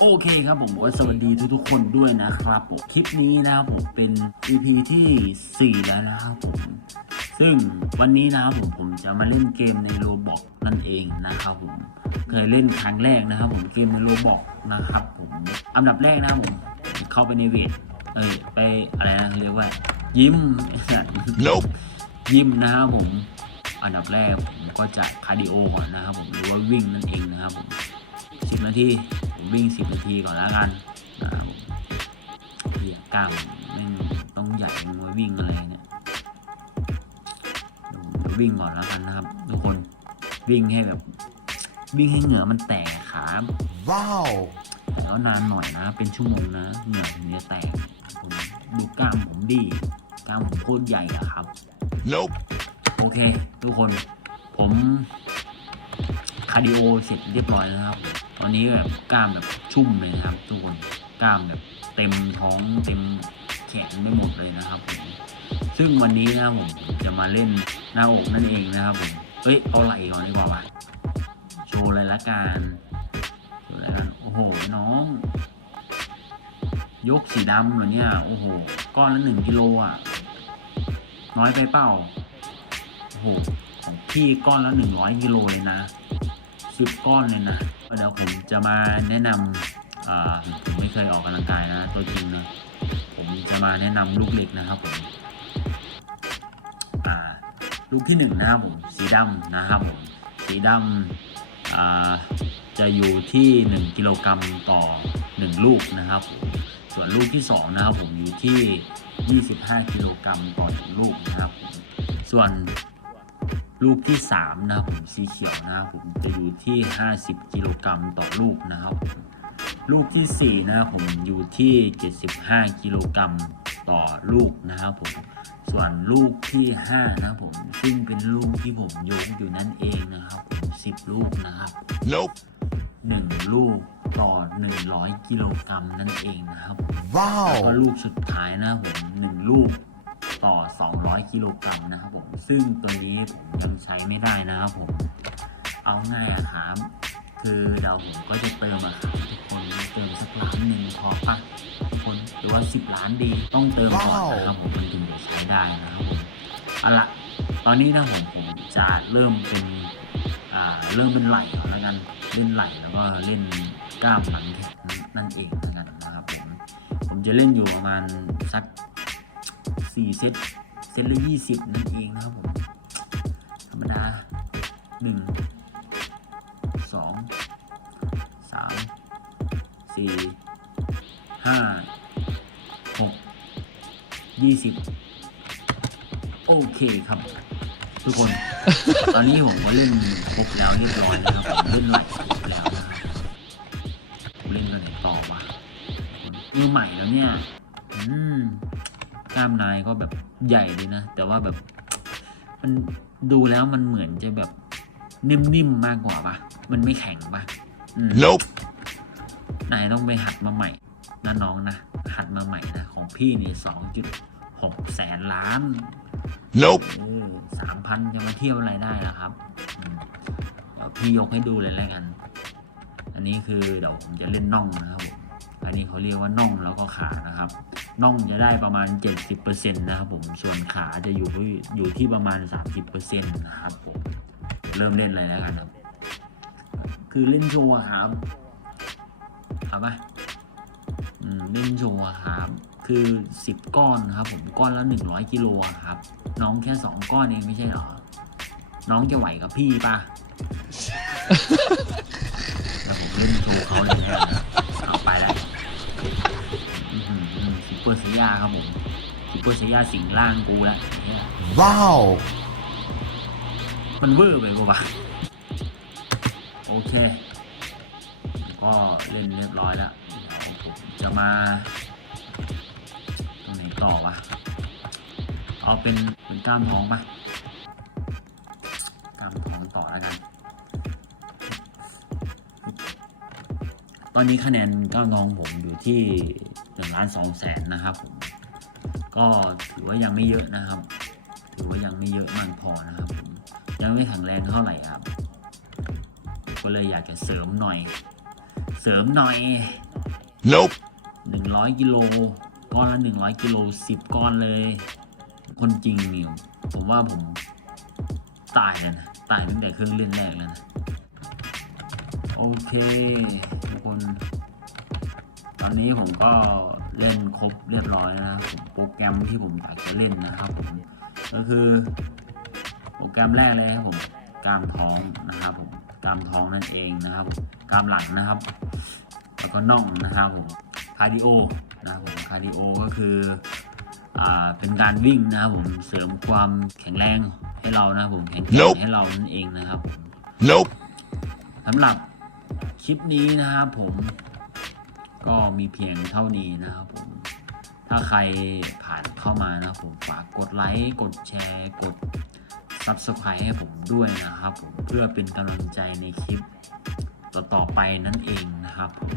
โอเคครับผมก็สวัสดีทุกๆคนด้วยนะครับผมคลิปนี้นะครับผมเป็น EP ที่ 4 แล้วนะครับผมซึ่งวันนี้นะครับผมผมจะมาเล่นเกมในโรบอกนั่นเองนะครับผมเคยเล่นครั้งแรกนะครับผมเกมในโรบอกนะครับผมอันดับแรกนะครับผมเข้าไปในเวทเอ้ยไปอะไรนะเรียกว่า ยิ้ม Nope. ยิมนะครับผมอันดับแรกผมก็จะคาร์ดิโอก่อนนะครับผมหรือว่าวิ่งนั่นเองนะครับผมสิบนาที ผมวิ่งสิบนาทีก่อนแล้วกันนะครับผมเหียกล้ามแม่งต้องใหญ่มาวิ่งอะไรเนี่ยเดี๋ยววิ่งก่อนแล้วกันนะครับ ทุกคนวิ่งให้แบบ วิ่งให้เหงื่อมันแตกขา Wow. แล้วนานหน่อยนะ เป็นชั่วโมงนะเหงื่อถึงจะแตกผมดูกล้ามผมดีกล้ามผมโคตรใหญ่อะครับ Nope. โอเค ทุกคนผมคาร์ดิโอเสร็จเรียบร้อยแล้วครับ ตอนนี้แบบกล้ามแบบชุ่มเลยนะครับ ทุกคนกล้ามแบบเต็มท้องเต็มแขนไม่หมดเลยนะครับผมซึ่งวันนี้นะผมจะมาเล่นหน้าอกนั่นเองนะครับผมเอ้ยเอาไหล่ก่อนดีกว่าว่ะโชว์เลยละกันโชว์เลยละกันโอ้โหน้อง ยกสีดำเหรอเนี่ยโอ้โหก้อนละหนึ่งกิโลอะน้อยไปเปล่าโอ้โหพี่ก้อนละหนึ่งร้อยกิโลเลยนะสิบก้อนเลยนะ เดี๋ยวผมจะมาแนะนำอ่าผมไม่เคยออกกำลังกายนะตัวจริงนะผมจะมาแนะนำลูกเหล็กนะครับผมลูกที่หนึ่งนะครับผมสีดำนะครับผมสีดำจะอยู่ที่หนึ่งกิโลกรัมต่อหนึ่งลูกนะครับผมส่วนลูกที่สองนะครับผมอยู่ที่ 25 กิโลกรัมต่อหนึ่งลูกนะครับส่วน ลูกที่ 3 นะครับผมสีเขียวนะครับผมจะอยู่ที่ 50 กิโลกรัมต่อลูกนะครับผมลูกทีสี่ 4 นะครับผมอยู่ที่ 75 กิโลกรัมต่อลูกนะครับผมส่วนลูกที่5นะครับผมซึ่งเป็นลูกที่ผมยกอยู่นั่นเองนะครับผม10 ลูกนะครับ Nope. 1ลูกต่อ 100 กิโลกรัมนั่นเองนะครับ Wow. แล้วก็ลูกสุดท้ายนะครับผมหนึ่งลูก ต่อ 200 กิโลกรัมนะครับผม ซึ่งตัวนี้ผมยังใช้ไม่ได้นะครับผม เอาง่ายอะครับ คือเดี๋ยวผมก็จะเติมอะครับทุกคนเติมสักล้านหนึ่งพอปะทุกคนหรือว่า 10 ล้านดีต้องเติมก่อนนะครับผมมันถึงจะใช้ได้นะครับผมเอาละตอนนี้นะผมผมจะเริ่มเป็นอ่าเริ่มเป็นไหล่ก่อนแล้วกันเล่นไหล่แล้วก็เล่นกล้ามหลังแขนนั่นเองแล้วกันนะครับผมผมจะเล่นอยู่ประมาณสัก สี่เซตเซตละยี่สิบนั่นเองนะครับผมธรรมดาหนึ่งสองสามสี่ห้าหกยี่สิบโอเคครับ ทุกคน ตอนนี้ผมก็เล่นครบแล้วเรียบร้อยแล้วครับผมเล่นใหม่ครบแล้วนะครับผมเล่นกันไหนต่อวะมือใหม่แล้วเนี่ยามนายก็แบบใหญ่ดีนะ แต่ว่าแบบมันดูแล้วมันเหมือนจะแบบนิ่มๆมากกว่าปะมันไม่แข็งปะอืม Nope. นายต้องไปหัดมาใหม่นะน้องนะ หัดมาใหม่นะ ของพี่นี่สองจุดหกแสนล้าน Nope. เออสามพันจะมาเที่ยวอะไรได้ล่ะครับอืมเดี๋ยวพี่ยกให้ดูเลยแล้วกัน อันนี้คือเดี๋ยวผมจะเล่นน่องนะครับผมอันนี้เขาเรียกว่าน่องแล้วก็ขานะครับ น่องจะได้ประมาณ 70%นะครับผม ส่วนขาจะอยู่ที่อยู่ที่ประมาณ 30%นะครับผม เริ่มเล่นเลยแล้วกันครับ คือเล่นโชว์อะครับเอาปะอืมเล่นโชว์อะครับ คือ 10 ก้อนนะครับผม ก้อนละ 100กิโลอะครับ น้องแค่ 2 ก้อนเองไม่ใช่เหรอ น้องจะไหวกับพี่ปะแล้วผมเล่นโชว์เขาเลยนะ เปอร์ซียาครับผมซุปเปอร์ซียาสิงร่างกูแล้วเนี่ย Wow. มันเวอร์ไปกว่าโอเค ก็เล่นเรียบร้อยแล้วเดี๋ยวผมจะมาตรงไหนต่อวะเอาเป็นเป็นกล้ามท้องปะกล้ามท้องต่อแล้วกัน ตอนนี้คะแนนก้าวน้องผมอยู่ที่ หนึ่งล้านสองแสนนะครับผมก็ถือว่ายังไม่เยอะนะครับ ถือว่ายังไม่เยอะมากพอนะครับผมยังไม่แข็งแรงเท่าไหร่ครับก็เลยอยากจะเสริมหน่อยเเสริมหน่อย Nope. หนึ่งร้อยกิโลก้อนละหนึ่งร้อยกิโลสิบก้อนเลย คนจริงนี่ผมว่าผมตายแล้วนะตายตั้งแต่เครื่องเล่นแรกแล้วนะ โอเคทุกคนต อนนี้ผมก็เล่นครบเรียบร้อยแล้วนะครับผมโปรแกรมที่ผมอยากจะเล่นนะครับผมก็คือโปรแกรมแรกเลยครับผมกล้ามท้องนะครับผมกล้ามท้องนั่นเองนะครับผมกล้ามหลังนะครับ แล้วก็น่องนะครับผมคาร์ดิโอนะครับผมคาร์ดิโอก็คืออ่าเป็นการวิ่งนะครับผมเสริมความแข็งแรงให้เรานะครับผมแข็งแกร่ง Nope ให้เรานั่นเองนะครับผม Nope. สำหรับคลิปนี้นะครับผม ก็มีเพียงเท่านี้นะครับผม ถ้าใครผ่านเข้ามานะครับผมฝากกดไลค์กดแชร์กด Subscribe ให้ผมด้วยนะครับผมเพื่อเป็นกำลังใจในคลิปต่อๆไปนั่นเองนะครับผม